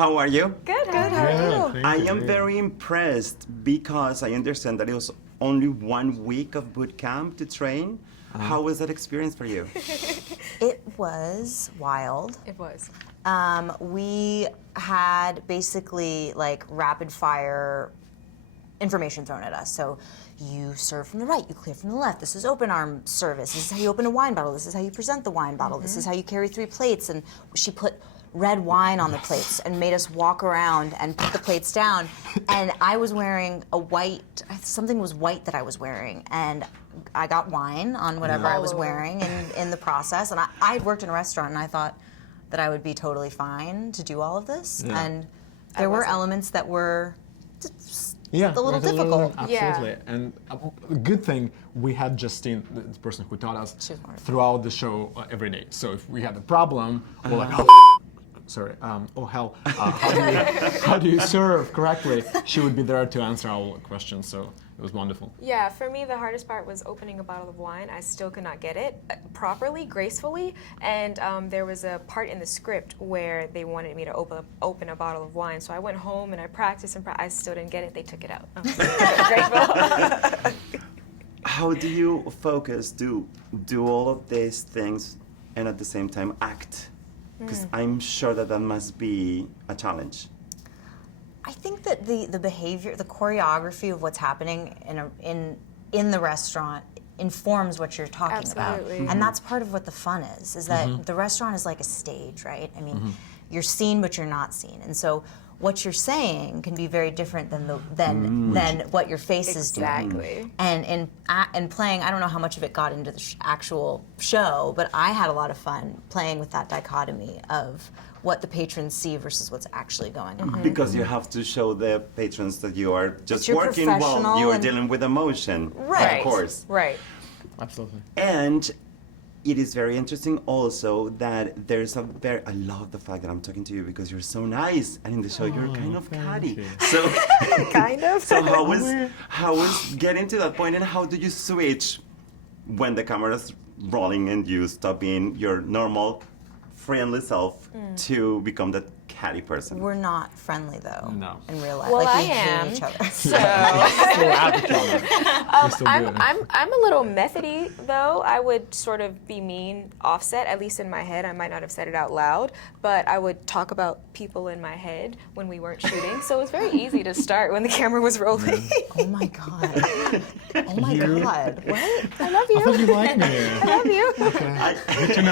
how are you? Good, how are you? I am very impressed because I understand that it was only 1 week of boot camp to train. How was that experience for you? It was wild. It was. We had basically like rapid fire information thrown at us. So you serve from the right, you clear from the left. This is open arm service. This is how you open a wine bottle. This is how you present the wine bottle. This is how you carry 3 plates. And she put red wine on the plates and made us walk around and put the plates down. And I was wearing a white, something was white that I was wearing. And I got wine on whatever I was wearing in the process. And I had worked in a restaurant and I thought that I would be totally fine to do all of this. Yeah. And there were elements that were just Yeah, a little it was difficult. Absolutely. And a good thing, we had Justine, the person who taught us, She's wonderful. throughout the show every day. So if we had a problem, we're like, sorry, oh hell, how do you serve correctly? She would be there to answer all questions, so it was wonderful. Yeah, for me the hardest part was opening a bottle of wine. I still could not get it properly, gracefully, and there was a part in the script where they wanted me to open a bottle of wine, so I went home and I practiced and I still didn't get it. They took it out. I'm grateful. How do you focus, do all of these things and at the same time act? Because I'm sure that must be a challenge. I think that the behavior, the choreography of what's happening in the restaurant informs what you're talking about. And that's part of what the fun is that the restaurant is like a stage, right? I mean, you're seen, but you're not seen. And so what you're saying can be very different than what your face is doing. Exactly. And playing, I don't know how much of it got into the actual show, but I had a lot of fun playing with that dichotomy of what the patrons see versus what's actually going on. Because you have to show the patrons that you are just you're working while professional you are and- dealing with emotion. Right. Of course. Right. Absolutely. And it is very interesting also that there's I love the fact that I'm talking to you because you're so nice, and in the show you're kind of catty. you. So Kind of. So how was getting to that point, and how do you switch when the camera's rolling and you stop being your normal, friendly self to become that catty person? We're not friendly though. No. In real life. Well, like I we am. hate each other. So Still at each other. We still do it. I'm a little methody though. I would sort of be mean offset, at least in my head. I might not have said it out loud, but I would talk about people in my head when we weren't shooting. So it was very easy to start when the camera was rolling. Oh my god. Oh my god. What? I love you. I thought you liked me. I love you. Okay. Good to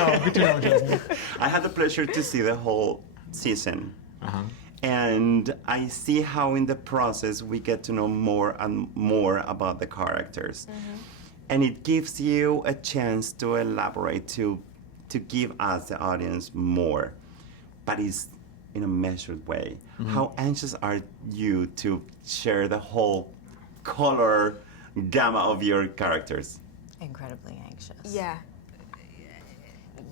know, Jasmine. I had the pleasure to see the whole season. And I see how in the process we get to know more and more about the characters. And it gives you a chance to elaborate, to give us, the audience, more. But it's in a measured way. How anxious are you to share the whole color gamma of your characters? Incredibly anxious. Yeah.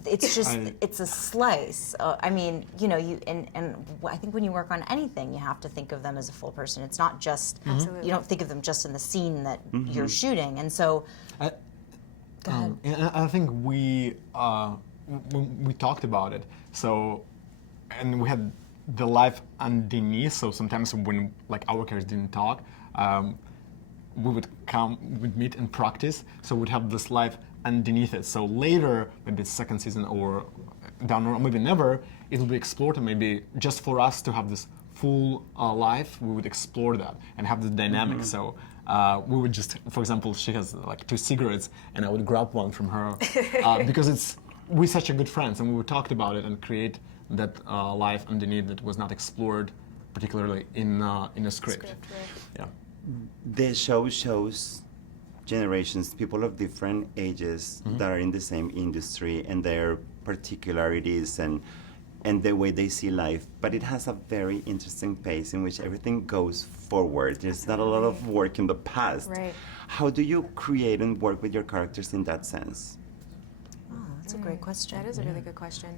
It's just, it's a slice. I mean, you know, and I think when you work on anything, you have to think of them as a full person. It's not just, you don't think of them just in the scene that you're shooting. And so, go ahead. And I think we talked about it. So, and we had the life underneath. So sometimes when like our characters didn't talk, we would meet and practice. So we'd have this life underneath it. So later, maybe second season or down the road, maybe never, it will be explored, and maybe just for us to have this full life, we would explore that and have the dynamic. So we would just, for example, she has like 2 cigarettes, and I would grab one from her because we're such a good friends, and we talked about it and create that life underneath that was not explored, particularly in a script. Yeah. The show shows generations, people of different ages that are in the same industry and their particularities and the way they see life. But it has a very interesting pace in which everything goes forward. There's not a lot of work in the past. Right. How do you create and work with your characters in that sense? Oh, that's a great question. That is a really good question.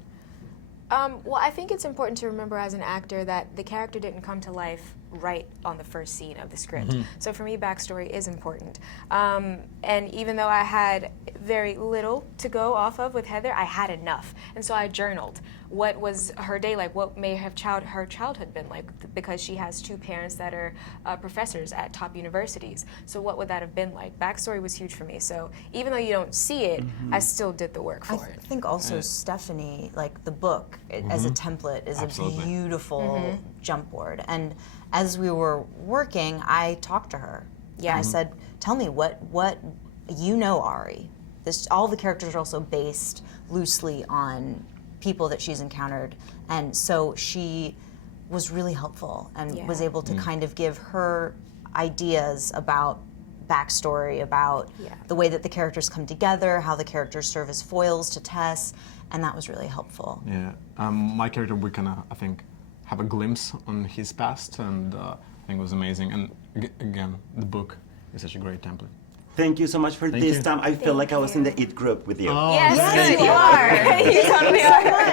Well, I think it's important to remember as an actor that the character didn't come to life right on the first scene of the script. So for me, backstory is important. And even though I had very little to go off of with Heather, I had enough. And so I journaled. What was her day like? What may have her childhood been like? Because she has two parents that are professors at top universities. So what would that have been like? Backstory was huge for me. So even though you don't see it, I still did the work for it. I think also Stephanie, like the book as a template, is Absolutely. a beautiful jump board. And as we were working, I talked to her. Yeah. And I said, "Tell me what you know, Ari. All the characters are also based loosely on people that she's encountered, and so she was really helpful and was able to kind of give her ideas about backstory, about the way that the characters come together, how the characters serve as foils to Tess, and that was really helpful. Yeah, my character, we kind of, I think, have a glimpse on his past, and I think it was amazing. And again, the book is such a great template. Thank you so much for Thank this you. time. I feel like I was in the IT group with you. Yes, Thank you you. are. You totally are.